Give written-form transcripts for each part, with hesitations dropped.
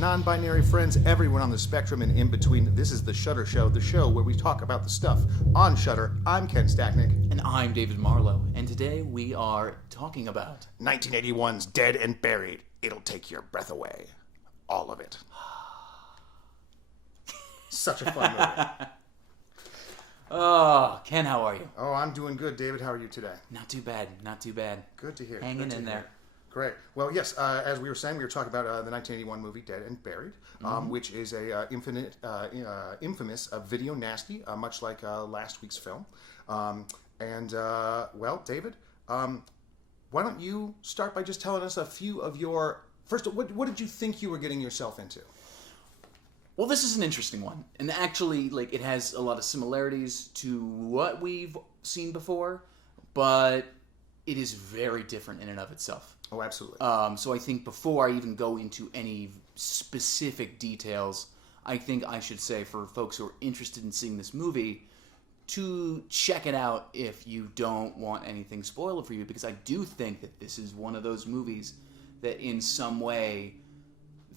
Non-binary friends, everyone on the spectrum and in between. This is the Shudder Show, the show where we talk about the stuff on Shudder. I'm Ken Stacknick. And I'm David Marlowe. And today we are talking about 1981's Dead and Buried. It'll take your breath away. All of it. Such a fun movie. Oh, Ken, how are you? Oh, I'm doing good. David, how are you today? Not too bad. Not too bad. Good to hear. Hanging in there. Great. Well, yes, as we were saying, we were talking about the 1981 movie Dead and Buried, which is a infamous video nasty, much like last week's film. Well, David, why don't you start by just telling us a few of your... First, what did you think you were getting yourself into? Well, this is an interesting one. And actually, it has a lot of similarities to what we've seen before, but it is very different in and of itself. Oh, absolutely. So I think before I even go into any specific details, I think I should say for folks who are interested in seeing this movie to check it out if you don't want anything spoiled for you, because I do think that this is one of those movies that in some way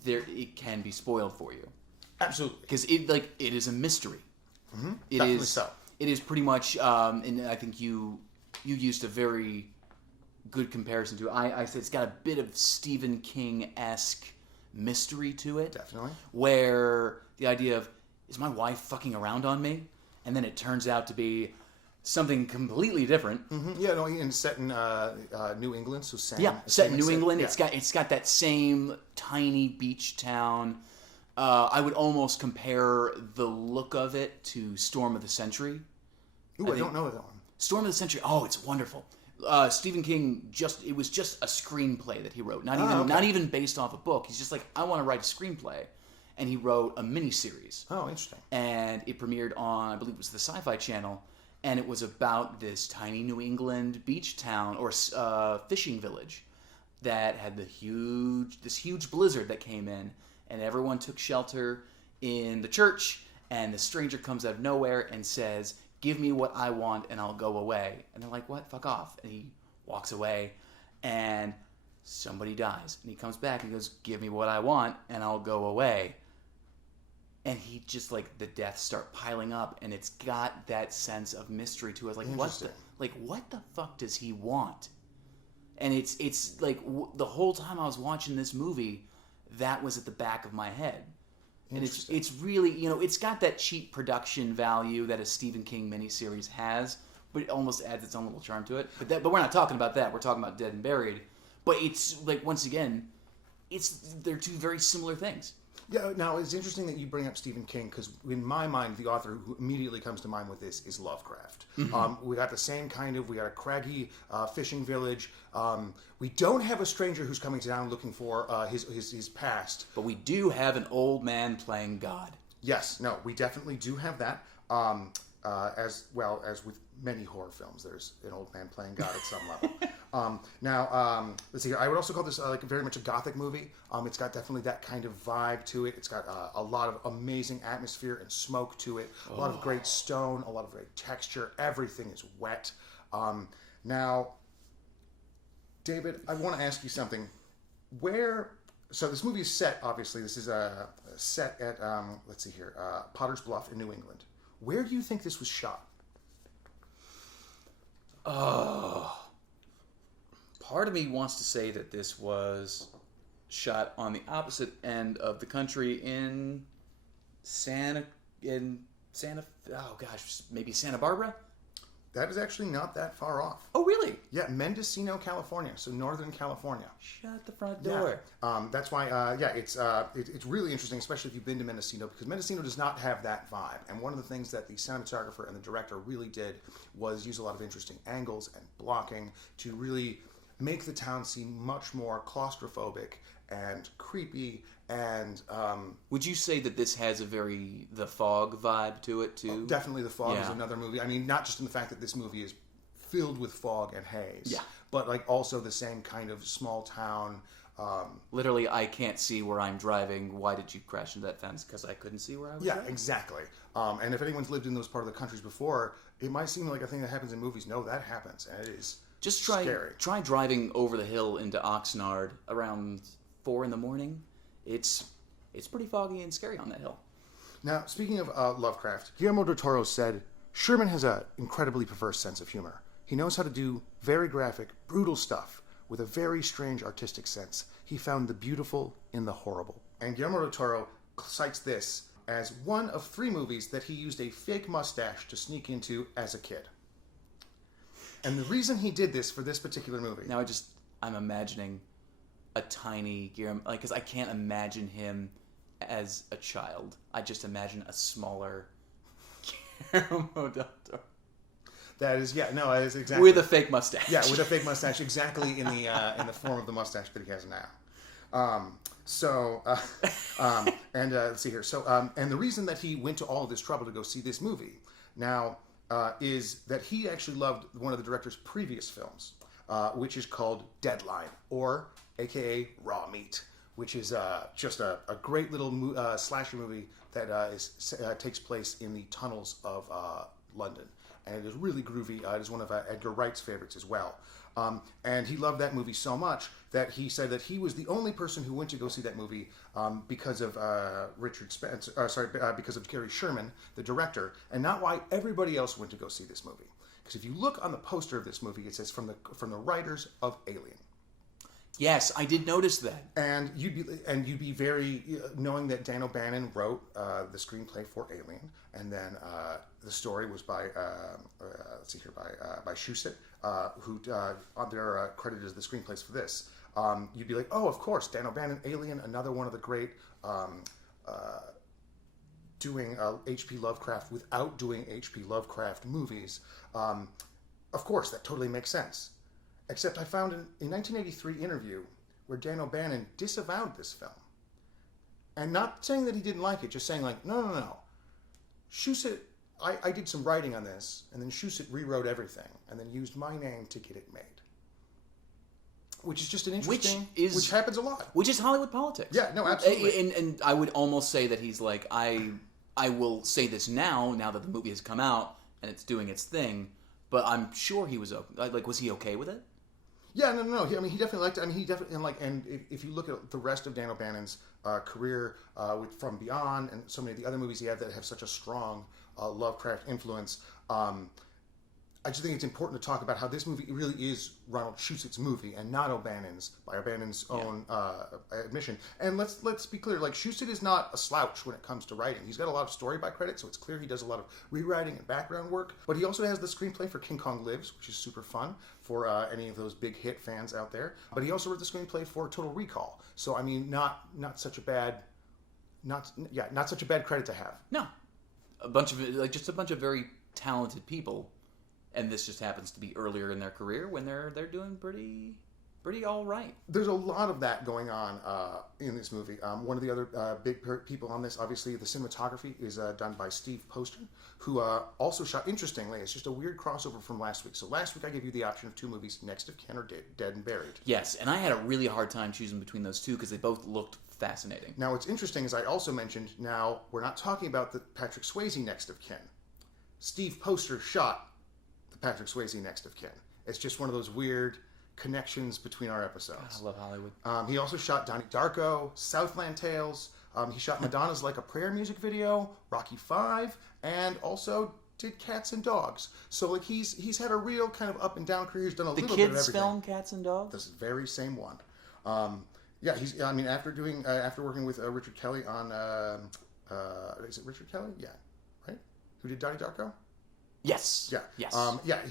it can be spoiled for you. Absolutely. Because it is a mystery. Mm-hmm. Definitely so. It is pretty much, and I think you used a very good comparison to it. I said it's got a bit of Stephen King-esque mystery to it. Definitely. Where the idea of, is my wife fucking around on me? And then it turns out to be something completely different. Mm-hmm. Yeah, no, and set in New England, so Sam. Yeah, set in New England. Yeah. It's got that same tiny beach town. I would almost compare the look of it to Storm of the Century. Ooh, I don't know that one. Storm of the Century. Oh, it's wonderful. Stephen King it was just a screenplay that he wrote, not even based off a book. He's just like, I want to write a screenplay, and he wrote a miniseries. Oh, interesting. And it premiered on, I believe it was the Sci-Fi Channel, and it was about this tiny New England beach town or fishing village that had this huge blizzard that came in, and everyone took shelter in the church, and the stranger comes out of nowhere and says, give me what I want and I'll go away. And they're like, what? Fuck off. And he walks away and somebody dies. And he comes back and goes, give me what I want and I'll go away. And he just the deaths start piling up, and it's got that sense of mystery to it. What the fuck does he want? And it's the whole time I was watching this movie, that was at the back of my head. And it's really, it's got that cheap production value that a Stephen King miniseries has, but it almost adds its own little charm to it. But we're not talking about that. We're talking about Dead and Buried. But it's, once again, they're two very similar things. Yeah, now it's interesting that you bring up Stephen King, because in my mind, the author who immediately comes to mind with this is Lovecraft. Mm-hmm. We got the same we got a craggy fishing village. We don't have a stranger who's coming down looking for his past. But we do have an old man playing God. Yes, no, we definitely do have that. As well as with many horror films, there's an old man playing God at some level. Let's see here. I would also call this very much a gothic movie. It's got definitely that kind of vibe to it. It's got a lot of amazing atmosphere and smoke to it. A lot of great stone, a lot of great texture. Everything is wet. Now, David, I want to ask you something. So this movie is set, obviously, this is set at, let's see here, Potter's Bluff in New England. Where do you think this was shot? Part of me wants to say that this was shot on the opposite end of the country in maybe Santa Barbara? That is actually not that far off. Oh, really? Yeah, Mendocino, California. So Northern California. Shut the front door. Yeah. That's why, it's really interesting, especially if you've been to Mendocino, because Mendocino does not have that vibe. And one of the things that the cinematographer and the director really did was use a lot of interesting angles and blocking to really make the town seem much more claustrophobic and creepy. And would you say that this has The Fog vibe to it too? Definitely The Fog is another movie. I mean, not just in the fact that this movie is filled with fog and haze. Yeah. But like also the same kind of small town. Literally, I can't see where I'm driving. Why did you crash into that fence? Because I couldn't see where I was Yeah, driving? exactly. And if anyone's lived in those part of the countries before, it might seem like a thing that happens in movies. No, that happens, and it is Just scary. try driving over the hill into Oxnard around 4 in the morning. It's pretty foggy and scary on that hill. Now, speaking of Lovecraft, Guillermo del Toro said, Sherman has an incredibly perverse sense of humor. He knows how to do very graphic, brutal stuff with a very strange artistic sense. He found the beautiful in the horrible. And Guillermo del Toro cites this as one of 3 movies that he used a fake mustache to sneak into as a kid. And the reason he did this for this particular movie... Now I'm imagining a tiny Guillermo, like, because I can't imagine him as a child. I just imagine a smaller Guillermo del Toro. That is exactly... With a fake mustache. Yeah, with a fake mustache, exactly in the form of the mustache that he has now. Let's see here. And the reason that he went to all of this trouble to go see this movie now is that he actually loved one of the director's previous films, which is called Deadline, or AKA Raw Meat, which is just a great little slasher movie that takes place in the tunnels of London. And it is really groovy. It is one of Edgar Wright's favorites as well. And he loved that movie so much that he said that he was the only person who went to go see that movie because of because of Gary Sherman, the director, and not why everybody else went to go see this movie. Because if you look on the poster of this movie, it says from the writers of Alien. Yes, I did notice that. And you'd be very knowing that Dan O'Bannon wrote the screenplay for Alien, and then the story was by by Shusett, who they're credited as the screenplays for this. You'd be like, oh, of course, Dan O'Bannon, Alien, another one of the great doing H.P. Lovecraft without doing H.P. Lovecraft movies. Of course, that totally makes sense. Except I found a 1983 interview where Dan O'Bannon disavowed this film. And not saying that he didn't like it, just saying like, no. Shusett, I did some writing on this, and then Shusett rewrote everything, and then used my name to get it made. Which is just an interesting... Which happens a lot. Which is Hollywood politics. Yeah, no, absolutely. And I would almost say that he's like, I will say this now that the movie has come out, and it's doing its thing, but I'm sure he was... Like, was he okay with it? Yeah, no. He definitely liked it. He definitely and if you look at the rest of Dan O'Bannon's career with From Beyond and so many of the other movies he had that have such a strong Lovecraft influence, I just think it's important to talk about how this movie really is Ronald Shusett's movie and not O'Bannon's, by O'Bannon's own admission. And let's be clear, like, Shusett is not a slouch when it comes to writing. He's got a lot of story by credit, so it's clear he does a lot of rewriting and background work. But he also has the screenplay for King Kong Lives, which is super fun for any of those big hit fans out there. But he also wrote the screenplay for Total Recall. So not such a bad credit to have. No, a bunch of very talented people. And this just happens to be earlier in their career when they're doing pretty all right. There's a lot of that going on in this movie. One of the other big people on this, obviously, the cinematography is done by Steve Poster, who also shot, interestingly, it's just a weird crossover from last week. So last week I gave you the option of 2 movies, Next of Kin or Dead and Buried. Yes, and I had a really hard time choosing between those two because they both looked fascinating. Now what's interesting is I also mentioned, now we're not talking about the Patrick Swayze Next of Kin. Steve Poster shot Patrick Swayze Next of Kin. It's just one of those weird connections between our episodes. I love Hollywood. He also shot Donnie Darko, Southland Tales. He shot Madonna's Like a Prayer music video, Rocky V, and also did Cats and Dogs. So like he's had a real kind of up and down career. He's done a little bit of everything. The kids' film Cats and Dogs? This very same one. After working with Richard Kelly on is it Richard Kelly? Yeah, right. Who did Donnie Darko? Yes. Yeah. Yes.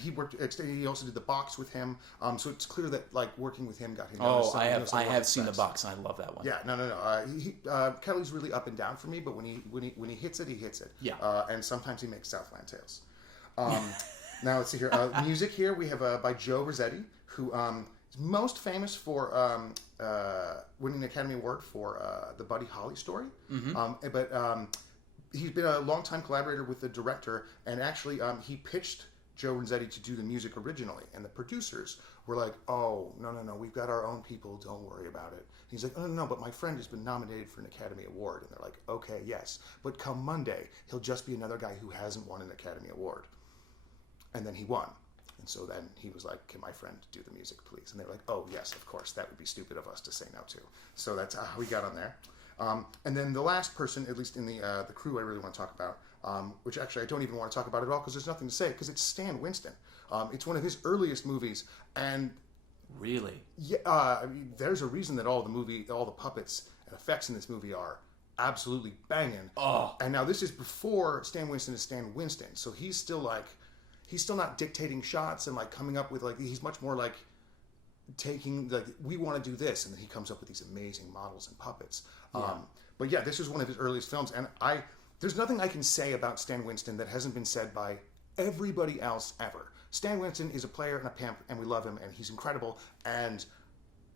He worked. He also did The Box with him. So it's clear that like working with him got him. I have seen The Box and I love that one. Yeah. No. Kelly's really up and down for me, but when he hits it, he hits it. Yeah. And sometimes he makes Southland Tales. Now let's see here. Music here we have by Joe Rossetti, who is most famous for winning the Academy Award for the Buddy Holly story. Mm-hmm. He's been a longtime collaborator with the director, and actually he pitched Joe Renzetti to do the music originally, and the producers were like, "Oh, no, we've got our own people. Don't worry about it." And he's like, "Oh, no, but my friend has been nominated for an Academy Award." And they're like, "Okay, yes, but come Monday, he'll just be another guy who hasn't won an Academy Award." And then he won. And so then he was like, "Can my friend do the music, please?" And they were like, "Oh, yes, of course. That would be stupid of us to say no to." So that's how we got on there. And then the last person, at least in the crew, I really want to talk about, which actually I don't even want to talk about at all because there's nothing to say, because it's Stan Winston. It's one of his earliest movies, and really, yeah, I mean, there's a reason that all the puppets and effects in this movie are absolutely banging. Oh, and now this is before Stan Winston is Stan Winston, so he's still not dictating shots and like coming up with he's much more like taking we want to do this, and then he comes up with these amazing models and puppets. Yeah. But yeah, this was one of his earliest films, and there's nothing I can say about Stan Winston that hasn't been said by everybody else ever. Stan Winston is a player and a pimp, and we love him, and he's incredible, and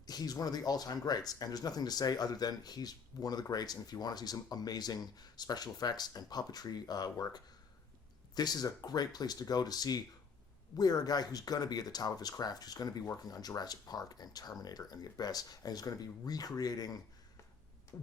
he's one of the all-time greats, and there's nothing to say other than he's one of the greats. And if you want to see some amazing special effects and puppetry work, this is a great place to go to see where a guy who's going to be at the top of his craft, who's going to be working on Jurassic Park and Terminator and The Abyss, and is going to be recreating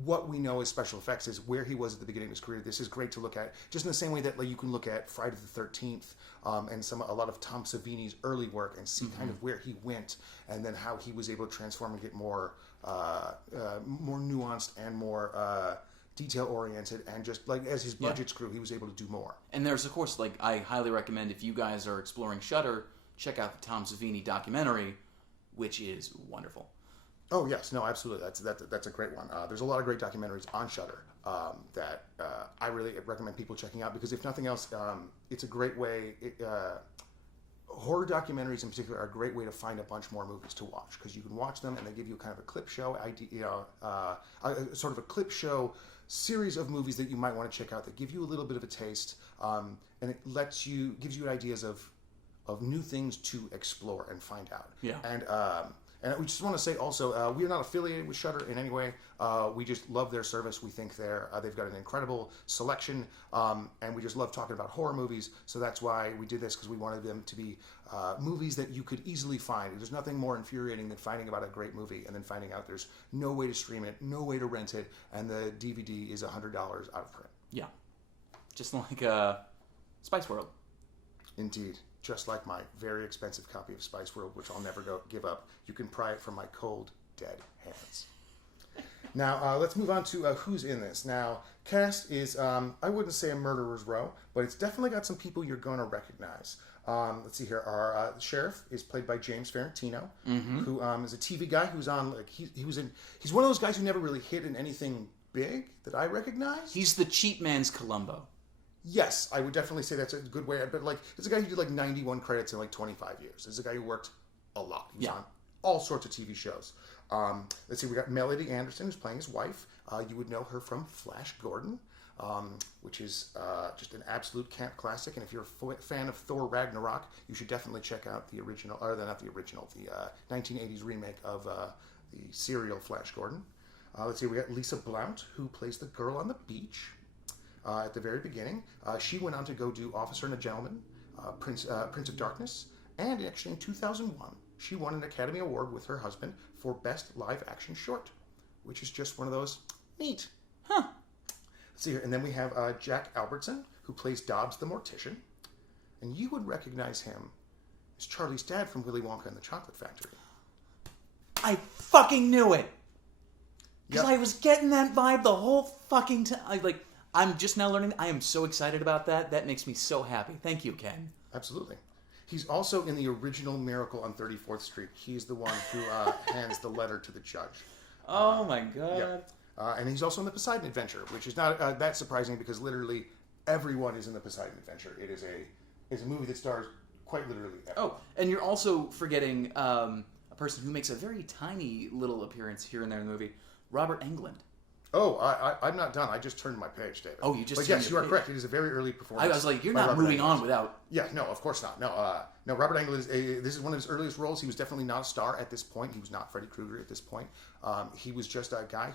what we know as special effects, is where he was at the beginning of his career. This is great to look at, just in the same way that you can look at Friday the 13th and a lot of Tom Savini's early work and see kind of where he went, and then how he was able to transform and get more nuanced and more detail oriented, and just as his budgets grew, he was able to do more. And there's, of course, I highly recommend, if you guys are exploring Shudder, check out the Tom Savini documentary, which is wonderful. Oh yes, no, absolutely. That's a great one. There's a lot of great documentaries on Shudder that I really recommend people checking out, because if nothing else, it's a great way. Horror documentaries in particular are a great way to find a bunch more movies to watch, because you can watch them and they give you kind of a clip show sort of a clip show series of movies that you might want to check out that give you a little bit of a taste, and it gives you ideas of new things to explore and find out. Yeah. And we just want to say also, we are not affiliated with Shudder in any way. We just love their service. We think they've got an incredible selection, and we just love talking about horror movies. So that's why we did this, because we wanted them to be movies that you could easily find. There's nothing more infuriating than finding about a great movie and then finding out there's no way to stream it, no way to rent it, and the DVD is $100 out of print. Yeah. Just like Spice World. Indeed. Just like my very expensive copy of Spice World, which I'll never give up. You can pry it from my cold, dead hands. Now, let's move on to who's in this. Now, cast is, I wouldn't say a murderer's row, but it's definitely got some people you're going to recognize. Let's see here. Our sheriff is played by James Ferrantino, who is a TV guy who's on, he's one of those guys who never really hit in anything big that I recognize. He's the cheap man's Columbo. Yes, I would definitely say that's a good way. But it's a guy who did 91 credits in 25 years. It's a guy who worked a lot. He was on all sorts of TV shows. Let's see, we got Melody Anderson, who's playing his wife. You would know her from Flash Gordon, which is just an absolute camp classic. And if you're a fan of Thor Ragnarok, you should definitely check out the original, or not the original, the 1980s remake of the serial Flash Gordon. Let's see, we got Lisa Blount, who plays the girl on the beach. At the very beginning, she went on to go do Officer and a Gentleman, Prince of Darkness, and actually in 2001, she won an Academy Award with her husband for Best Live Action Short, which is just one of those neat. Huh. Let's see here, and then we have Jack Albertson, who plays Dobbs the Mortician, and you would recognize him as Charlie's dad from Willy Wonka and the Chocolate Factory. I fucking knew it! Because Yep. I was getting that vibe the whole fucking time. I'm just now learning. I am so excited about that. That makes me so happy. Thank you, Ken. Absolutely. He's also in the original Miracle on 34th Street. He's the one who hands the letter to the judge. Oh my god. Yeah. And he's also in the Poseidon Adventure, which is not that surprising, because literally everyone is in the Poseidon Adventure. It is a movie that stars quite literally everyone. Oh, and you're also forgetting a person who makes a very tiny little appearance here and there in the movie, Robert Englund. Oh, I'm not done. I just turned my page, David. Oh, you just But turned yes, your you are page. correct. It is a very early performance. I was like, you're by not Robert moving Englund. on without... Yeah, no, of course not. No, Robert Englund this is one of his earliest roles. He was definitely not a star at this point. He was not Freddy Krueger at this point. He was just a guy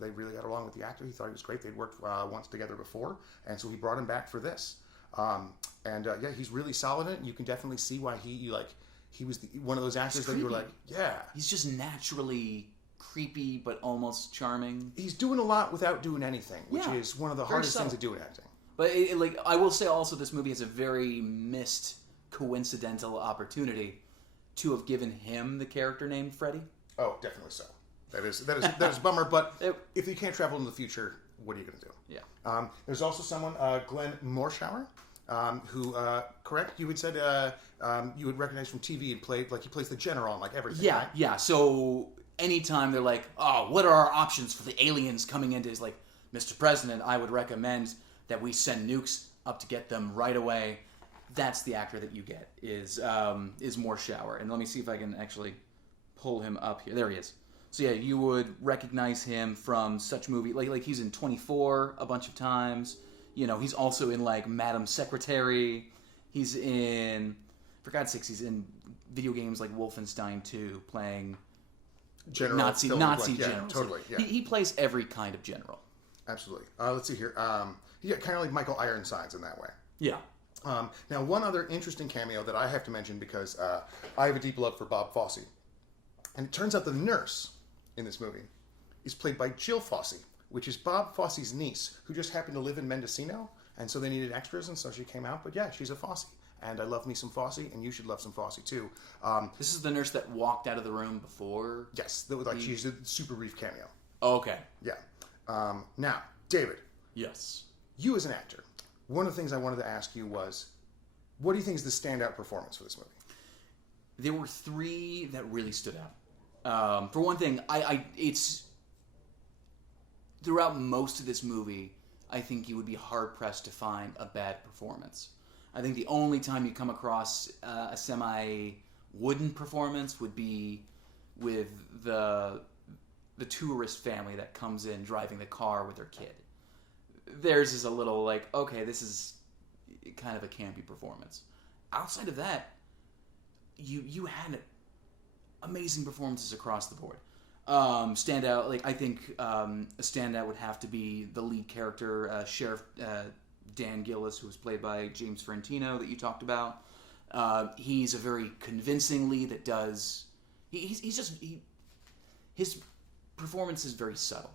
they really got along with the actor. He thought he was great. They'd worked once together before, and so he brought him back for this. Yeah, he's really solid in it. You can definitely see why he was one of those actors that you were like, yeah. He's just naturally creepy, but almost charming. He's doing a lot without doing anything, which is one of the hardest things to do in acting. But I will say also, this movie has a very missed coincidental opportunity to have given him the character name Freddy. Oh, definitely so. That is a bummer. But if you can't travel in the future, what are you going to do? Yeah. There's also someone, Glenn Morshower, who, correct? You had said you would recognize from TV and played he plays the general on everything. Yeah, right? yeah. So anytime they're like, oh, what are our options for the aliens coming into? Is like, Mr. President, I would recommend that we send nukes up to get them right away. That's the actor that you get is Morshower. And let me see if I can actually pull him up here. There he is. So yeah, you would recognize him from such movie like he's in 24 a bunch of times. You know, he's also in Madam Secretary. He's in, for God's sakes, he's in video games like Wolfenstein 2, playing General Nazi generals. Yeah, totally. Yeah. He plays every kind of general. Absolutely. Let's see here. Yeah, kind of like Michael Ironsides in that way. Yeah. Now, one other interesting cameo that I have to mention because I have a deep love for Bob Fosse. And it turns out the nurse in this movie is played by Jill Fosse, which is Bob Fosse's niece, who just happened to live in Mendocino, and so they needed extras, and so she came out. But yeah, she's a Fosse. And I love me some Fosse, and you should love some Fosse too. This is the nurse that walked out of the room before? Yes, she's a super brief cameo. Oh, okay. Yeah. Now, David. Yes. You as an actor, one of the things I wanted to ask you was, what do you think is the standout performance for this movie? There were three that really stood out. For one thing, it's throughout most of this movie, I think you would be hard pressed to find a bad performance. I think the only time you come across a semi-wooden performance would be with the tourist family that comes in driving the car with their kid. Theirs is a little okay, this is kind of a campy performance. Outside of that, you had amazing performances across the board. Standout, I think a standout would have to be the lead character, Sheriff Dan Gillis, who was played by James Frantino that you talked about. He's a very convincing lead that does... His performance is very subtle.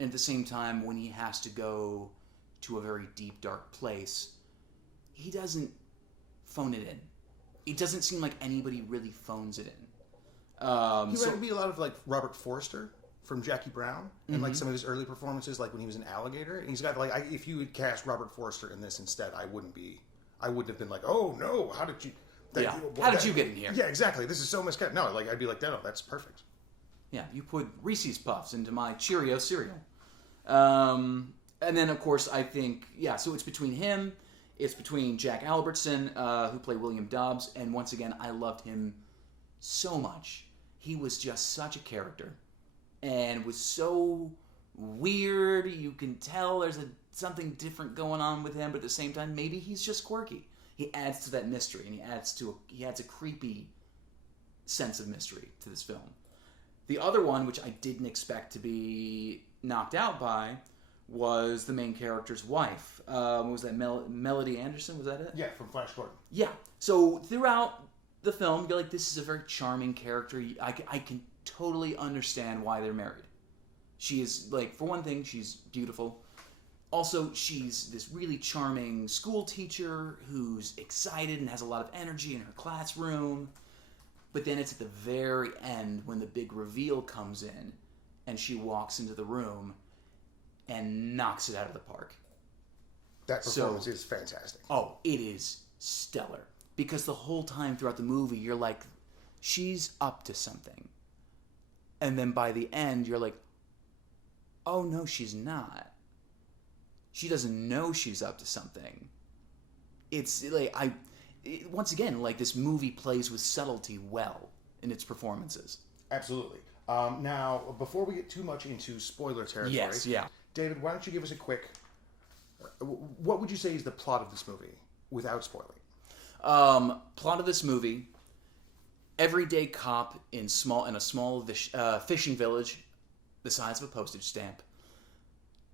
And at the same time, when he has to go to a very deep, dark place, he doesn't phone it in. It doesn't seem like anybody really phones it in. He might be a lot of Robert Forster from Jackie Brown, and some of his early performances, when he was an alligator. And he's got if you had cast Robert Forster in this instead, I wouldn't have been oh no, how did you? How did you get in here? Yeah, exactly. This is so miscast. No, I'd be no, that's perfect. Yeah, you put Reese's Puffs into my Cheerio cereal. And then, of course, I think, so it's between him, it's between Jack Albertson, who played William Dobbs, and once again, I loved him so much. He was just such a character, and was so weird. You can tell there's something different going on with him, but at the same time, maybe he's just quirky. He adds to that mystery, and he adds a creepy sense of mystery to this film. The other one, which I didn't expect to be knocked out by, was the main character's wife. What was that? Melody Anderson? Was that it? Yeah, from Flash Gordon. Yeah. So throughout the film, you're this is a very charming character. I can totally understand why they're married. She is, for one thing, she's beautiful. Also, she's this really charming school teacher who's excited and has a lot of energy in her classroom. But then it's at the very end when the big reveal comes in and she walks into the room and knocks it out of the park. That performance is fantastic. Oh, it is stellar. Because the whole time throughout the movie, you're she's up to something. And then by the end, you're oh no, she's not. She doesn't know she's up to something. It's once again, this movie plays with subtlety well in its performances. Absolutely. Now, before we get too much into spoiler territory, yes, yeah. David, why don't you give us a quick... What would you say is the plot of this movie, without spoiling? Plot of this movie, everyday cop in a small fishing village the size of a postage stamp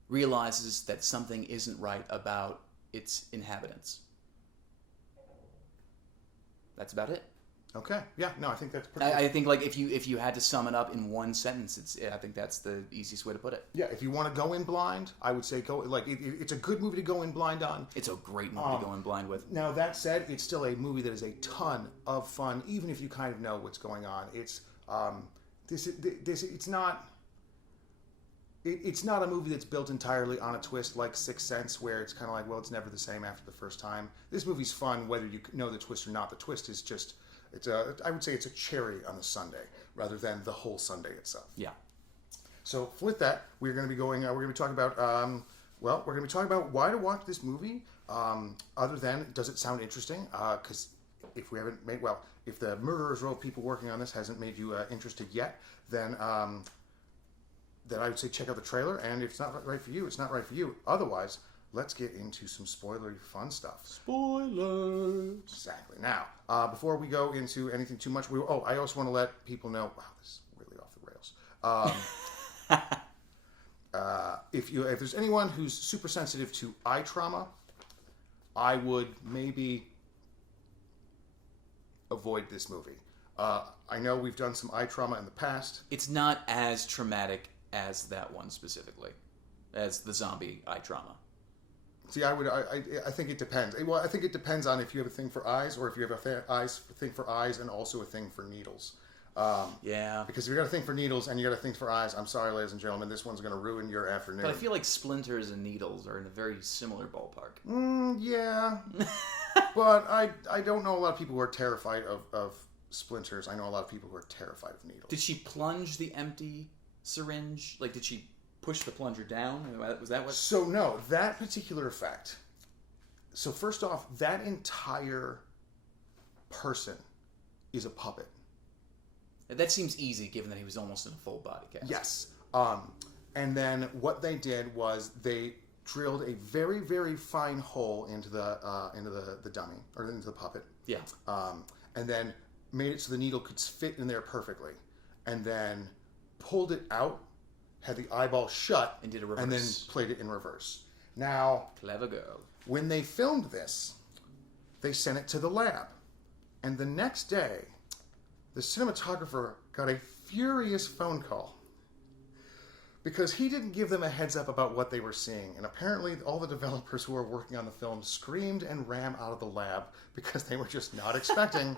realizes that something isn't right about its inhabitants. That's about it. Okay. Yeah. No, I think that's pretty. I think like if you had to sum it up in one sentence, I think that's the easiest way to put it. Yeah. If you want to go in blind, I would say go. Like it's a good movie to go in blind on. It's a great movie to go in blind with. Now that said, it's still a movie that is a ton of fun, even if you kind of know what's going on. It's it's not. It's not a movie that's built entirely on a twist like Sixth Sense, where it's kind of like, well, it's never the same after the first time. This movie's fun whether you know the twist or not. The twist is just, I would say it's a cherry on the sundae rather than the whole sundae itself. Yeah. So with that, we're going to be talking about, we're going to be talking about why to watch this movie. Other than, does it sound interesting? Because if the Murderers Row of people working on this hasn't made you interested yet, then I would say check out the trailer, and if it's not right for you, it's not right for you. Otherwise, let's get into some spoilery fun stuff. Spoilers. Exactly. Now, before we go into anything too much, I also want to let people know, wow, this is really off the rails. If there's anyone who's super sensitive to eye trauma, I would maybe avoid this movie. I know we've done some eye trauma in the past. It's not as traumatic as that one specifically, as the zombie eye trauma. See, I think it depends. Well, I think it depends on if you have a thing for eyes, or if you have a thing for eyes and also a thing for needles. Yeah. Because if you got a thing for needles and you got a thing for eyes, I'm sorry, ladies and gentlemen, this one's going to ruin your afternoon. But I feel like splinters and needles are in a very similar ballpark. Yeah. But I don't know a lot of people who are terrified of splinters. I know a lot of people who are terrified of needles. Did she plunge the empty syringe? Like, did she push the plunger down? Was that what? So no, that particular effect. So first off, that entire person is a puppet. That seems easy, given that he was almost in a full body cast. Yes. And then what they did was they drilled a very, very fine hole into the dummy, or into the puppet. Yeah. And then made it so the needle could fit in there perfectly, and then pulled it out, had the eyeball shut, and did a reverse, and then played it in reverse. Now, clever girl. When they filmed this, they sent it to the lab, and the next day, the cinematographer got a furious phone call because he didn't give them a heads up about what they were seeing, and apparently all the developers who were working on the film screamed and ran out of the lab because they were just not expecting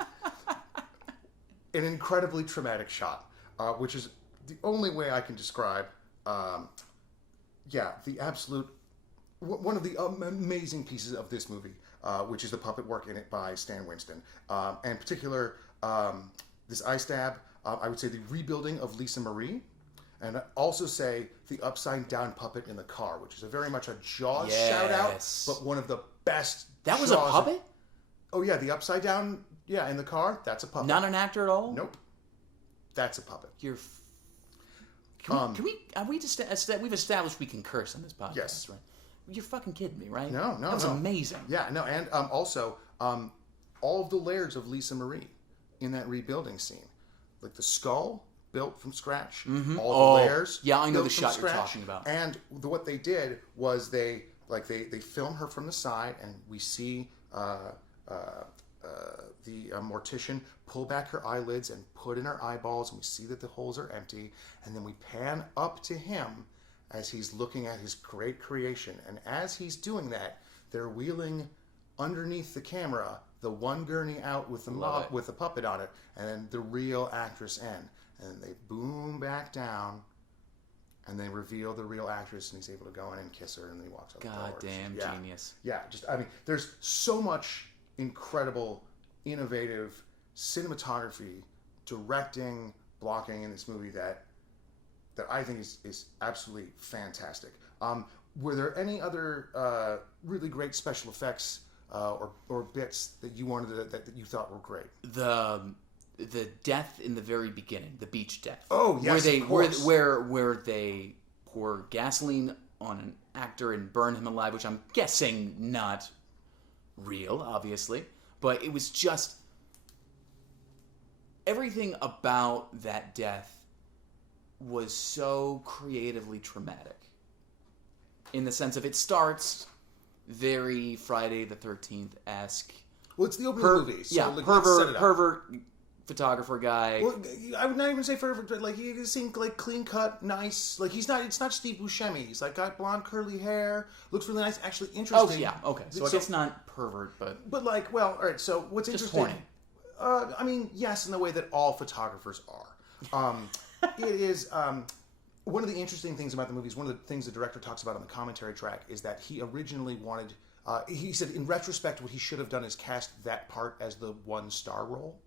an incredibly traumatic shot, which is the only way I can describe, the absolute, one of the amazing pieces of this movie, which is the puppet work in it by Stan Winston. And in particular, this eye stab, I would say the rebuilding of Lisa Marie, and I'd also say the upside down puppet in the car, which is a very much a Jaws shout out, but one of the best. That was a puppet? Oh yeah, the upside down, in the car, that's a puppet. Not an actor at all? Nope. That's a puppet. We've established we can curse on this podcast, yes. Right? You're fucking kidding me, right? No. That was amazing. Yeah, no, and also, all of the layers of Lisa Marie in that rebuilding scene. Like the skull built from scratch, all the layers. Yeah, I know the shot you're talking about. And what they did was they film her from the side, and we see the mortician pull back her eyelids and put in her eyeballs, and we see that the holes are empty, and then we pan up to him as he's looking at his great creation, and as he's doing that, they're wheeling underneath the camera the one gurney out with the puppet on it, and then the real actress in, and they boom back down, and they reveal the real actress, and he's able to go in and kiss her, and then he walks out the door. Goddamn genius. Yeah, there's so much incredible, innovative cinematography, directing, blocking in this movie that I think is absolutely fantastic. Were there any other really great special effects or bits that you wanted that you thought were great? The death in the very beginning, the beach death. Oh yes, of course. Where they pour gasoline on an actor and burn him alive, which I'm guessing not real, obviously, but it was just everything about that death was so creatively traumatic. In the sense of it starts very Friday the 13th-esque. Well, it's the opening movie. So, yeah, like, let's set it up. pervert photographer guy. Well, I would not even say pervert, but like he seemed like clean cut, nice. Like he's not. It's not Steve Buscemi. He's like got blonde curly hair. Looks really nice. Actually interesting. Oh yeah, okay. So I guess not pervert, but like, well, all right. So what's just interesting? horny. I mean, yes, in the way that all photographers are. It is one of the interesting things about the movie is one of the things the director talks about on the commentary track is that he originally wanted. He said in retrospect, what he should have done is cast that part as the 1-star role.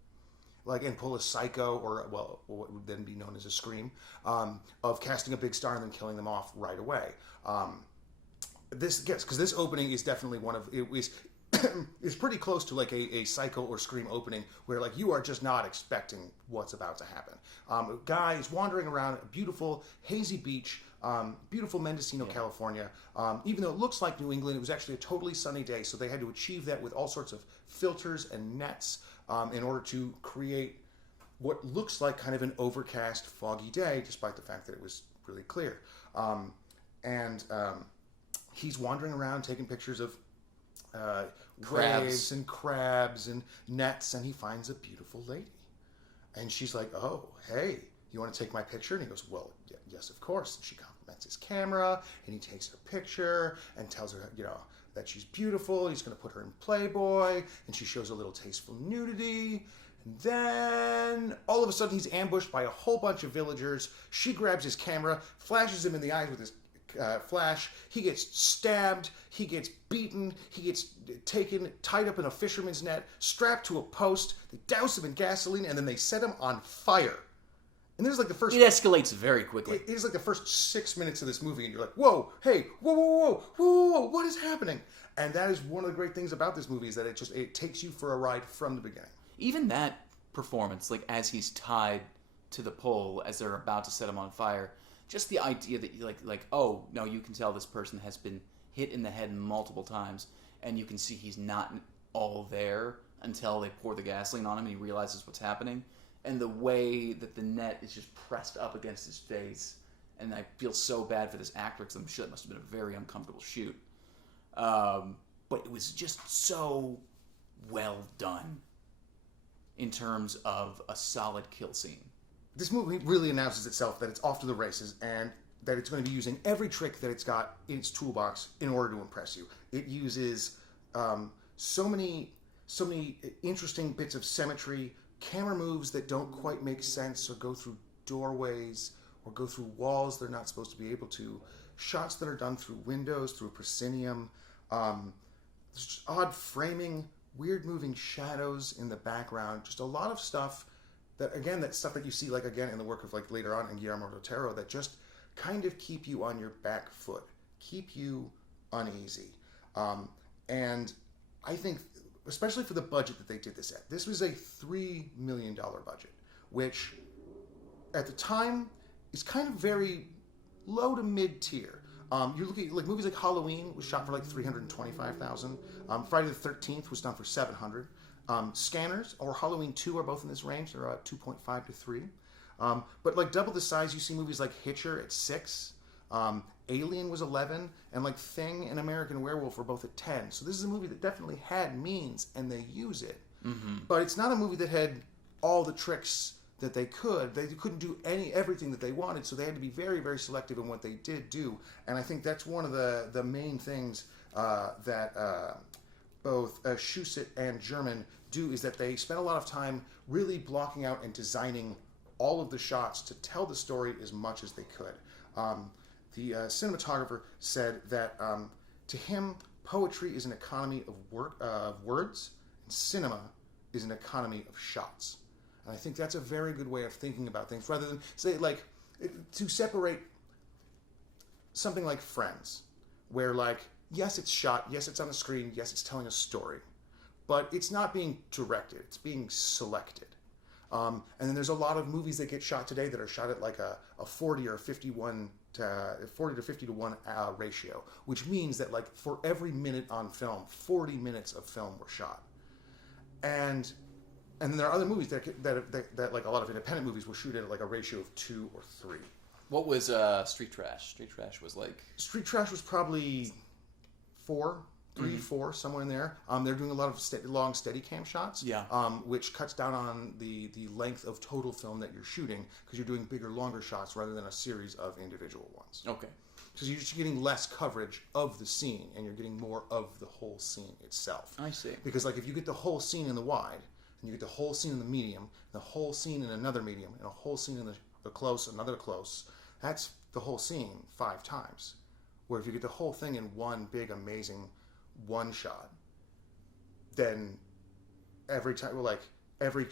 Like, and pull a Psycho or, well, what would then be known as a Scream, of casting a big star and then killing them off right away. Because this opening is definitely is pretty close to like a Psycho or Scream opening where like you are just not expecting what's about to happen. A guy is wandering around a beautiful hazy beach, beautiful Mendocino, California. Even though it looks like New England, it was actually a totally sunny day, so they had to achieve that with all sorts of filters and nets in order to create what looks like kind of an overcast, foggy day, despite the fact that it was really clear. He's wandering around taking pictures of waves and crabs and nets, and he finds a beautiful lady. And she's like, oh, hey, you want to take my picture? And he goes, well, yes, of course. And she compliments his camera, and he takes her picture and tells her, that she's beautiful. He's going to put her in Playboy, and she shows a little tasteful nudity. And then, all of a sudden, he's ambushed by a whole bunch of villagers. She grabs his camera, flashes him in the eyes with his flash. He gets stabbed. He gets beaten. He gets tied up in a fisherman's net, strapped to a post. They douse him in gasoline, and then they set him on fire. And this is like the first... It escalates very quickly. It is like the first 6 minutes of this movie, and you're like, whoa, hey, whoa, what is happening? And that is one of the great things about this movie, is that it takes you for a ride from the beginning. Even that performance, like as he's tied to the pole, as they're about to set him on fire, just the idea that oh, no, you can tell this person has been hit in the head multiple times, and you can see he's not all there until they pour the gasoline on him and he realizes what's happening. And the way that the net is just pressed up against his face, and I feel so bad for this actor because I'm sure it must have been a very uncomfortable shoot. But it was just so well done in terms of a solid kill scene. This movie really announces itself that it's off to the races and that it's going to be using every trick that it's got in its toolbox in order to impress you. It uses so many interesting bits of symmetry, camera moves that don't quite make sense or go through doorways or go through walls they're not supposed to be able to, shots that are done through windows, through proscenium, just odd framing, weird moving shadows in the background, just a lot of stuff that stuff that you see like again in the work of like later on in Guillermo del Toro that just kind of keep you on your back foot, keep you uneasy. And I think especially for the budget that they did this at. This was a $3 million budget, which at the time is kind of very low to mid tier. You're looking like movies like Halloween was shot for like $325,000. Friday the 13th was done for $700,000. Scanners or Halloween 2 are both in this range. They're at 2.5 to 3. But like double the size, you see movies like Hitcher at 6. Alien was 11, and like Thing and American Werewolf were both at 10. So this is a movie that definitely had means, and they use it. Mm-hmm. But it's not a movie that had all the tricks that they could. They couldn't do everything that they wanted, so they had to be very, very selective in what they did do. And I think that's one of the main things that both Shusett and Sherman do, is that they spend a lot of time really blocking out and designing all of the shots to tell the story as much as they could. The cinematographer said that to him, poetry is an economy of words, and cinema is an economy of shots. And I think that's a very good way of thinking about things, rather than say to separate something like Friends, where like, yes, it's shot, yes, it's on the screen, yes, it's telling a story, but it's not being directed, it's being selected. And then there's a lot of movies that get shot today that are shot at like a 40 or 51 to 40 to 50 to 1 ratio, which means that like for every minute on film, 40 minutes of film were shot. And then there are other movies that like a lot of independent movies will shoot at like a ratio of 2 or 3. What was Street Trash? Street Trash was like... Street Trash was probably 4 3, 4, somewhere in there. They're doing a lot of long Steadicam shots, which cuts down on the length of total film that you're shooting because you're doing bigger, longer shots rather than a series of individual ones. Okay. Because you're just getting less coverage of the scene, and you're getting more of the whole scene itself. I see. Because like if you get the whole scene in the wide, and you get the whole scene in the medium, the whole scene in another medium, and a whole scene in the close, another close, that's the whole scene 5 times. Where if you get the whole thing in one big, amazing one shot, then every time, like every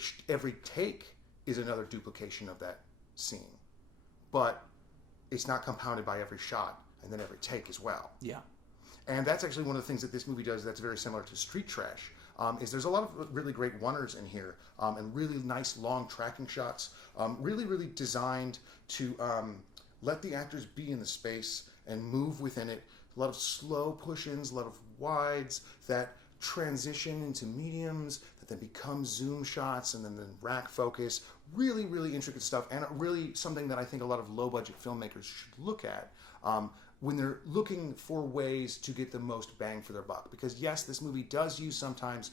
take is another duplication of that scene. But it's not compounded by every shot and then every take as well. Yeah. And that's actually one of the things that this movie does that's very similar to Street Trash, is there's a lot of really great one-ers in here, and really nice long tracking shots, really, really designed to let the actors be in the space and move within it. A lot of slow push-ins, a lot of wides that transition into mediums that then become zoom shots and then rack focus. Really, really intricate stuff, and really something that I think a lot of low-budget filmmakers should look at when they're looking for ways to get the most bang for their buck. Because yes, this movie does use sometimes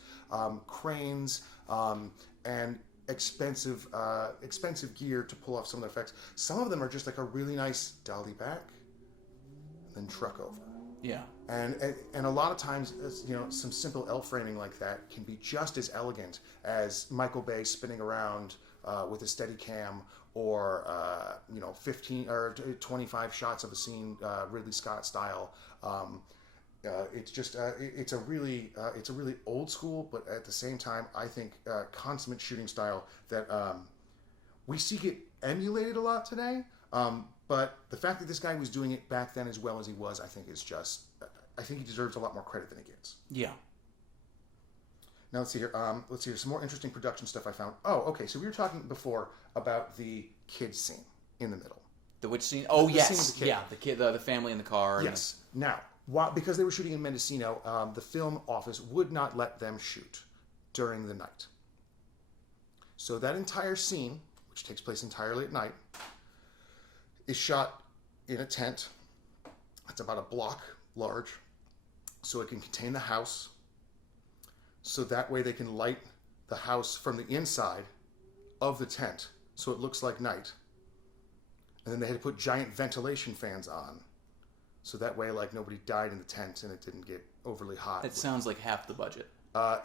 cranes and expensive gear to pull off some of the effects. Some of them are just like a really nice dolly back and then truck over. Yeah. And a lot of times, some simple L framing like that can be just as elegant as Michael Bay spinning around with a Steadicam, or 15 or 25 shots of a scene, Ridley Scott style. It's a really old school, but at the same time, I think consummate shooting style that we see get emulated a lot today. But the fact that this guy was doing it back then as well as he was, I think he deserves a lot more credit than he gets. Yeah. Now let's see here. Some more interesting production stuff I found. Oh, okay. So we were talking before about the kids scene in the middle. The which scene? Oh, the yes. Scene with the kid. Yeah, the kid, the family in the car. Yes. Now, because they were shooting in Mendocino, the film office would not let them shoot during the night. So that entire scene, which takes place entirely at night, is shot in a tent. It's about a block large, so it can contain the house. So that way they can light the house from the inside of the tent, so it looks like night. And then they had to put giant ventilation fans on, so that way like nobody died in the tent and it didn't get overly hot. It sounds like half the budget.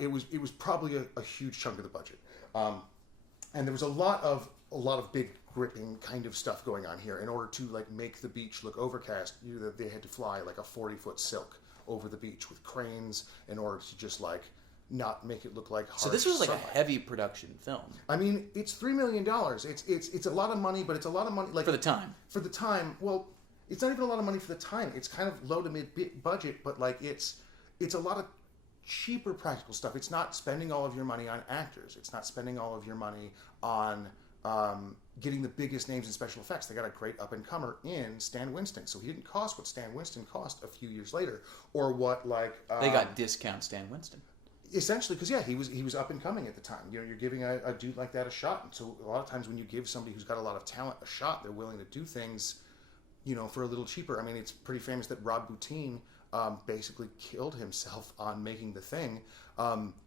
It was probably a huge chunk of the budget, and there was a lot of big gripping kind of stuff going on here. In order to like make the beach look overcast, they had to fly like a 40-foot silk over the beach with cranes in order to just like not make it look like harsh. So this was like sunlight. a heavy production film. I mean, it's $3 million. It's a lot of money, but it's a lot of money like For the time. For the time, well, it's not even a lot of money for the time. It's kind of low to mid budget, but like it's a lot of cheaper practical stuff. It's not spending all of your money on actors. It's not spending all of your money on getting the biggest names in special effects. They got a great up-and-comer in Stan Winston. So he didn't cost what Stan Winston cost a few years later, or what like... they got discount Stan Winston. Essentially, because yeah, he was up and coming at the time. You're giving a dude like that a shot. And so a lot of times when you give somebody who's got a lot of talent a shot, they're willing to do things, for a little cheaper. I mean, it's pretty famous that Rob Bottin basically killed himself on making The Thing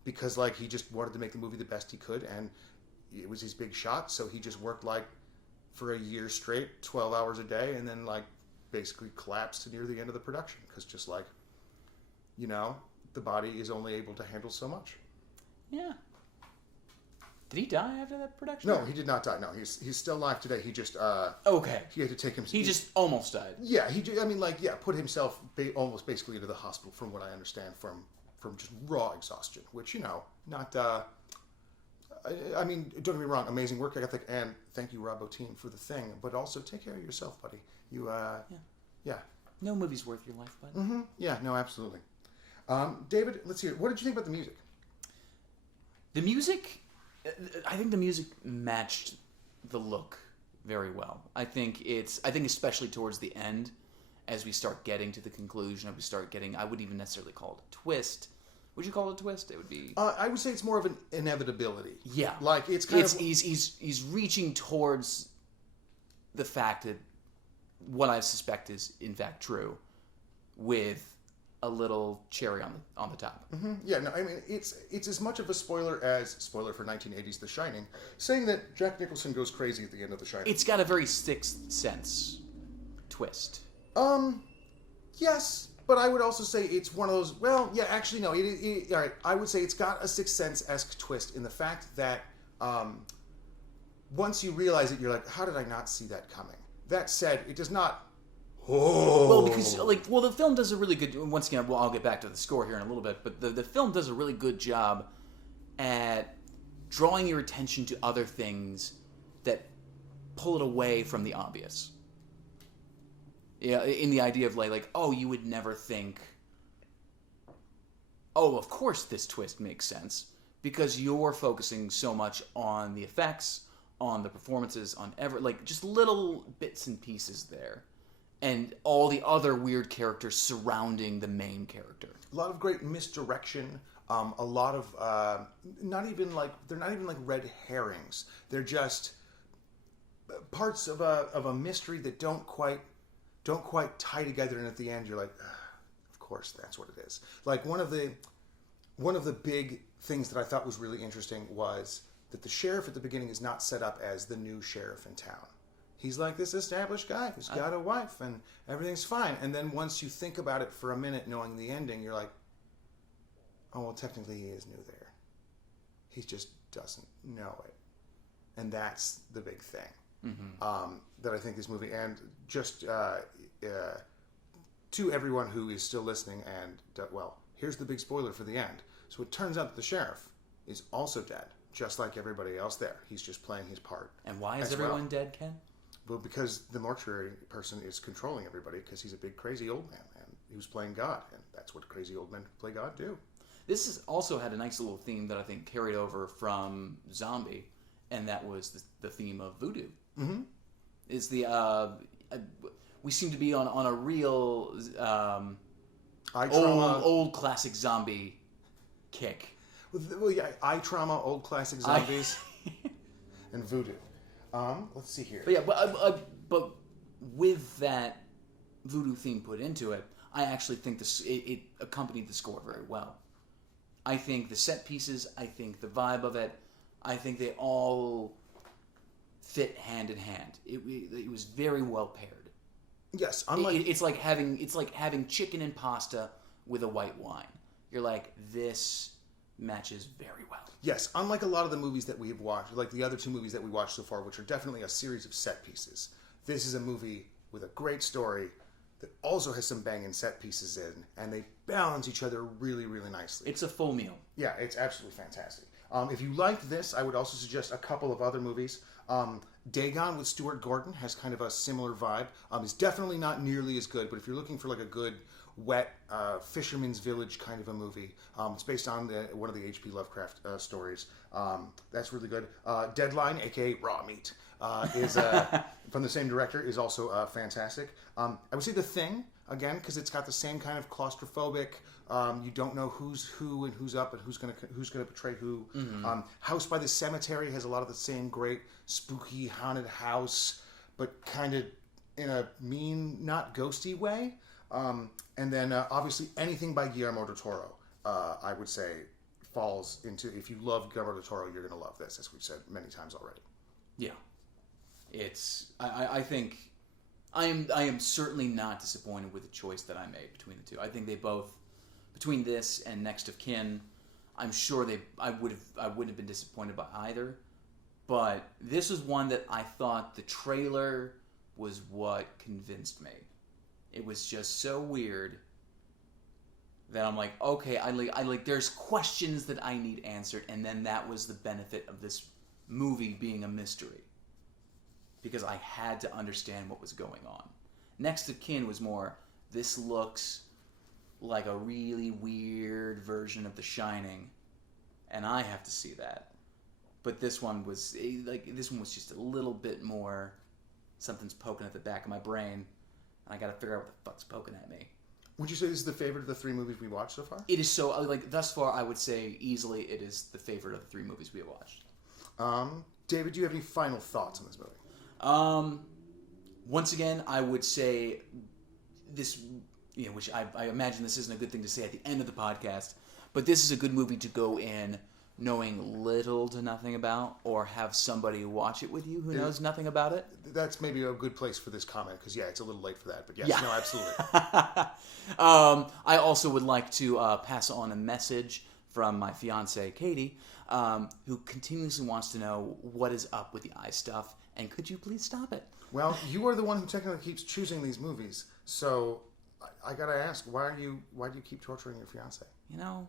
because like he just wanted to make the movie the best he could, and it was his big shot. So he just worked like for a year straight, 12 hours a day, and then like basically collapsed near the end of the production because just like, the body is only able to handle so much. Yeah. Did he die after that production? No, he did not die. No, he's still alive today. He just okay. He had to take himself. He just almost died. Yeah, put himself almost basically into the hospital, from what I understand, from just raw exhaustion. Which not. I mean, don't get me wrong, amazing work ethic, and thank you, Rob Bottin, for The Thing. But also take care of yourself, buddy. Yeah. No movie's worth your life, bud. Mm-hmm. Yeah. No, absolutely. David, let's hear it. What did you think about the music? The music, I think the music matched the look very well. I think especially towards the end, as we start getting to the conclusion, I wouldn't even necessarily call it a twist. Would you call it a twist? It would be. I would say it's more of an inevitability. Yeah, like it's kind of. He's reaching towards the fact that what I suspect is in fact true, with a little cherry on the top. Yeah, no, I mean it's as much of a spoiler as spoiler for 1980s The Shining, saying that Jack Nicholson goes crazy at the end of The Shining. It's got a very Sixth Sense twist. Yes, but I would also say it's one of those. Well, yeah, actually, no. All right, I would say it's got a Sixth Sense-esque twist in the fact that once you realize it, you're like, how did I not see that coming? That said, it does not. Oh. Well, because the film does a really good. Once again, well, I'll get back to the score here in a little bit, but the film does a really good job at drawing your attention to other things that pull it away from the obvious. Yeah, in the idea of like, oh, you would never think. Oh, of course, this twist makes sense because you're focusing so much on the effects, on the performances, on just little bits and pieces there. And all the other weird characters surrounding the main character. A lot of great misdirection. A lot of they're not even like red herrings. They're just parts of a mystery that don't quite tie together. And at the end, you're like, of course, that's what it is. Like one of the big things that I thought was really interesting was that the sheriff at the beginning is not set up as the new sheriff in town. He's like this established guy who's got a wife and everything's fine. And then once you think about it for a minute, knowing the ending, you're like, oh, well, technically he is new there. He just doesn't know it. And that's the big thing that I think this movie, and just to everyone who is still listening, and, here's the big spoiler for the end. So it turns out that the sheriff is also dead, just like everybody else there. He's just playing his part. And why is everyone dead, Ken? Well, because the mortuary person is controlling everybody because he's a big crazy old man and he was playing God, and that's what crazy old men who play God do. This has also had a nice little theme that I think carried over from Zombie, and that was the theme of voodoo. Mm-hmm. Is the we seem to be on a real old classic zombie kick. Well, yeah, eye trauma, old classic zombies, and voodoo. Let's see here. But yeah, but with that voodoo theme put into it, I actually think it accompanied the score very well. I think the set pieces, I think the vibe of it, I think they all fit hand in hand. It was very well paired. Yes, it's like having chicken and pasta with a white wine. You're like, this matches very well. Yes, unlike a lot of the movies that we have watched, like the other two movies that we watched so far, which are definitely a series of set pieces. This is a movie with a great story that also has some banging set pieces in, and they balance each other really, really nicely. It's a full meal. Yeah, it's absolutely fantastic. If you liked this, I would also suggest a couple of other movies. Dagon with Stuart Gordon has kind of a similar vibe. It's definitely not nearly as good, but if you're looking for like a good, wet fisherman's village kind of a movie, it's based on one of the H.P. Lovecraft stories. That's really good. Deadline, aka Raw Meat, is from the same director, is also fantastic. I would say The Thing, again, because it's got the same kind of claustrophobic. You don't know who's who and who's up and who's gonna betray who. Mm-hmm. House by the Cemetery has a lot of the same great spooky haunted house, but kind of in a mean, not ghosty way. And then obviously anything by Guillermo del Toro, I would say falls into. If you love Guillermo del Toro, you're gonna love this, as we've said many times already. Yeah, it's. I think. I am certainly not disappointed with the choice that I made between the two. I think they both, between this and Next of Kin, I'm sure I wouldn't have been disappointed by either. But this was one that I thought the trailer was what convinced me. It was just so weird that I'm like, okay, I like there's questions that I need answered, and then that was the benefit of this movie being a mystery. Because I had to understand what was going on. Next of Kin was more, this looks like a really weird version of The Shining, and I have to see that. But this one was just a little bit more, something's poking at the back of my brain, and I got to figure out what the fuck's poking at me. Would you say this is the favorite of the three movies we watched so far? It is so, thus far, I would say easily it is the favorite of the three movies we have watched. David, do you have any final thoughts on this movie? Once again, I would say this which I imagine this isn't a good thing to say at the end of the podcast, but this is a good movie to go in knowing little to nothing about, or have somebody watch it with you who knows nothing about it. That's maybe a good place for this comment, because, it's a little late for that. But yes, Yeah. no, absolutely. I also would like to pass on a message from my fiancée, Katie, who continuously wants to know what is up with the eye stuff, and could you please stop it? Well, you are the one who technically keeps choosing these movies, so I gotta ask, why do you keep torturing your fiancée?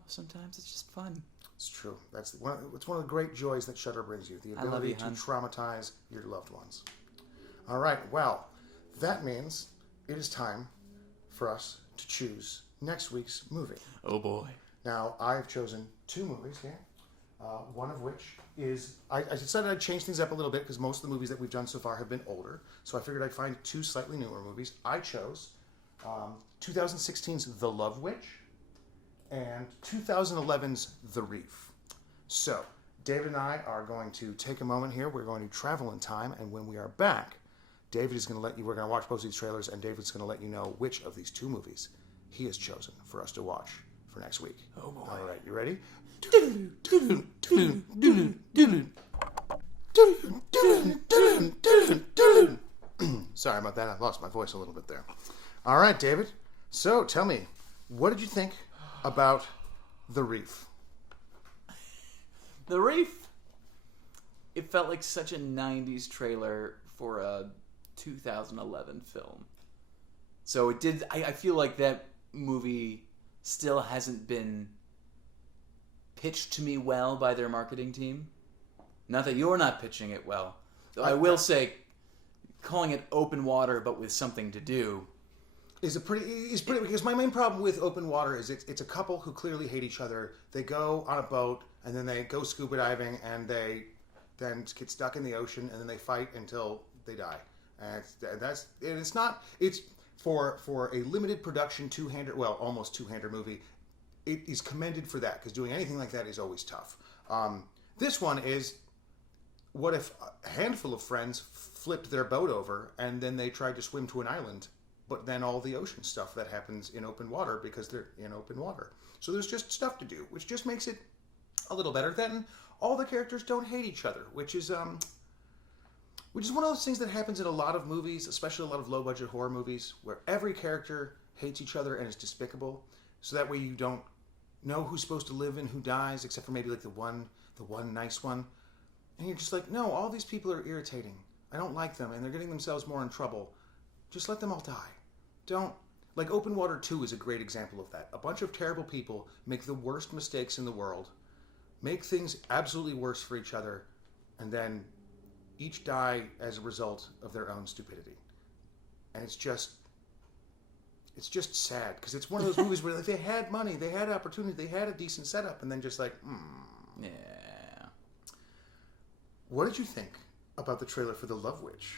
Sometimes it's just fun. It's true. It's one of the great joys that Shudder brings you, the ability to traumatize your loved ones. All right, well, that means it is time for us to choose next week's movie. Oh boy. Now, I've chosen 2 movies here, one of which is... I decided I'd change things up a little bit, because most of the movies that we've done so far have been older, so I figured I'd find 2 slightly newer movies. I chose 2016's The Love Witch and 2011's The Reef. So, David and I are going to take a moment here. We're going to travel in time, and when we are back, David is going to we're going to watch both of these trailers, and David's going to let you know which of these 2 movies he has chosen for us to watch for next week. Oh boy. All right, you ready? Sorry about that. I lost my voice a little bit there. All right, David. So, tell me, what did you think about The Reef? The Reef. It felt like such a 90s trailer for a 2011 film. So it did... I feel like that movie still hasn't been pitched to me well by their marketing team. Not that you're not pitching it well. Though I will say, calling it Open Water but with something to do... is pretty because my main problem with Open Water is it's a couple who clearly hate each other. They go on a boat and then they go scuba diving and they then get stuck in the ocean and then they fight until they die. And it's for a limited production almost two-hander movie. It is commended for that, because doing anything like that is always tough. This one is, what if a handful of friends flipped their boat over and then they tried to swim to an island, but then all the ocean stuff that happens in open water because they're in open water. So there's just stuff to do, which just makes it a little better. Then all the characters don't hate each other, which is one of those things that happens in a lot of movies, especially a lot of low-budget horror movies, where every character hates each other and is despicable. So that way you don't know who's supposed to live and who dies, except for maybe like the one nice one. And you're just like, no, all these people are irritating. I don't like them, and they're getting themselves more in trouble. Just let them all die. Don't... Like Open Water 2 is a great example of that. A bunch of terrible people make the worst mistakes in the world, make things absolutely worse for each other, and then each die as a result of their own stupidity. And it's just sad, because it's one of those movies where they had money, they had opportunity, they had a decent setup, and then just like, Yeah. What did you think about the trailer for The Love Witch?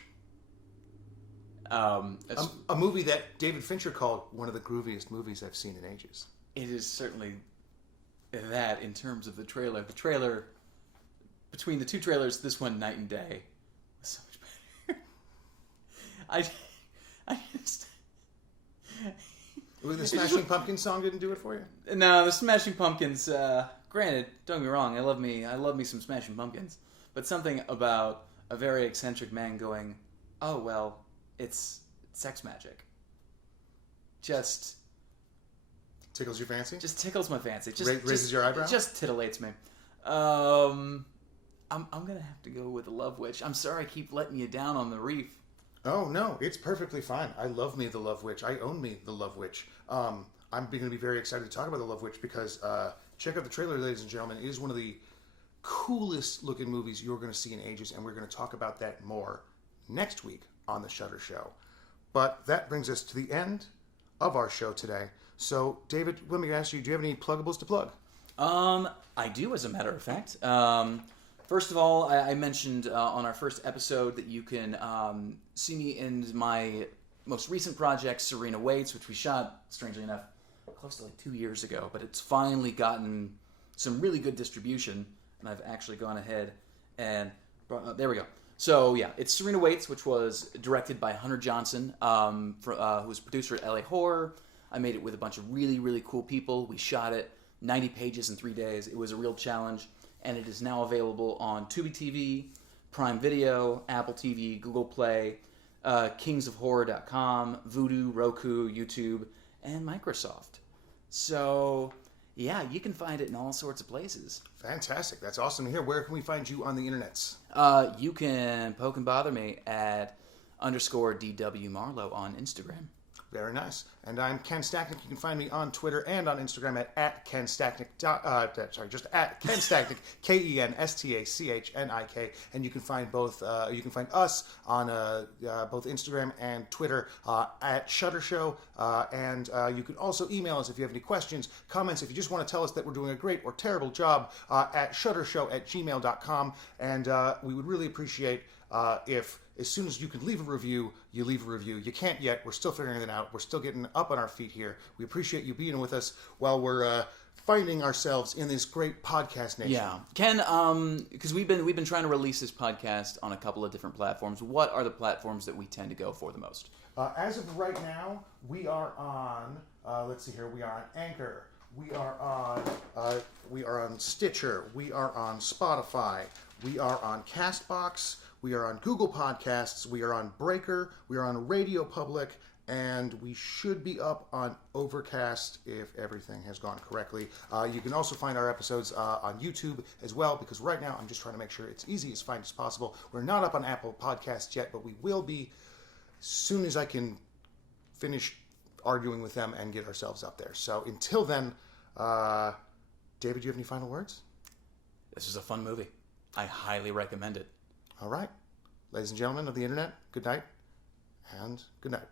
A movie that David Fincher called one of the grooviest movies I've seen in ages. It is certainly that in terms of the trailer. The trailer, between the 2 trailers, this one night and day, was so much better. I just... The Smashing Pumpkins song didn't do it for you? No, the Smashing Pumpkins, granted, don't get me wrong, I love me some Smashing Pumpkins, but something about a very eccentric man going, oh, well, it's sex magic. Just... Tickles your fancy? Just tickles my fancy. Raises your eyebrow? It just titillates me. I'm gonna have to go with The Love Witch. I'm sorry I keep letting you down on The Reef. Oh, no, it's perfectly fine. I love me The Love Witch. I own me The Love Witch. I'm going to be very excited to talk about The Love Witch because check out the trailer, ladies and gentlemen. It is one of the coolest looking movies you're going to see in ages, and we're going to talk about that more next week on The Shudder Show. But that brings us to the end of our show today. So, David, let me ask you, do you have any pluggables to plug? I do, as a matter of fact. First of all, I mentioned on our first episode that you can see me in my most recent project, Serena Waits, which we shot, strangely enough, close to like 2 years ago. But it's finally gotten some really good distribution, and I've actually gone ahead and there we go. So yeah, it's Serena Waits, which was directed by Hunter Johnson, who was producer at LA Horror. I made it with a bunch of really, really cool people. We shot it 90 pages in 3 days. It was a real challenge, and it is now available on Tubi TV, Prime Video, Apple TV, Google Play, kingsofhorror.com, Vudu, Roku, YouTube, and Microsoft. So, yeah, you can find it in all sorts of places. Fantastic. That's awesome to hear. Where can we find you on the internets? You can poke and bother me at _DW Marlowe on Instagram. Very nice. And I'm Ken Stacknick. You can find me on Twitter and on Instagram at Ken Stacknick. Just at Ken Stacknick, KenStacknik. And you can find both. You can find us on both Instagram and Twitter at Shutter Show. And you can also email us if you have any questions, comments. If you just want to tell us that we're doing a great or terrible job at shuttershow@gmail.com. And we would really appreciate if, as soon as you can leave a review, you leave a review. You can't yet. We're still figuring it out. We're still getting up on our feet here. We appreciate you being with us while we're finding ourselves in this great podcast nation. Yeah, Ken. Because we've been trying to release this podcast on a couple of different platforms. What are the platforms that we tend to go for the most? As of right now, we are on. Let's see here. We are on Anchor. We are on Stitcher. We are on Spotify. We are on Castbox. We are on Google Podcasts, we are on Breaker, we are on Radio Public, and we should be up on Overcast if everything has gone correctly. You can also find our episodes on YouTube as well, because right now I'm just trying to make sure it's easy as find as possible. We're not up on Apple Podcasts yet, but we will be as soon as I can finish arguing with them and get ourselves up there. So until then, David, do you have any final words? This is a fun movie. I highly recommend it. All right. Ladies and gentlemen of the internet, good night and good night.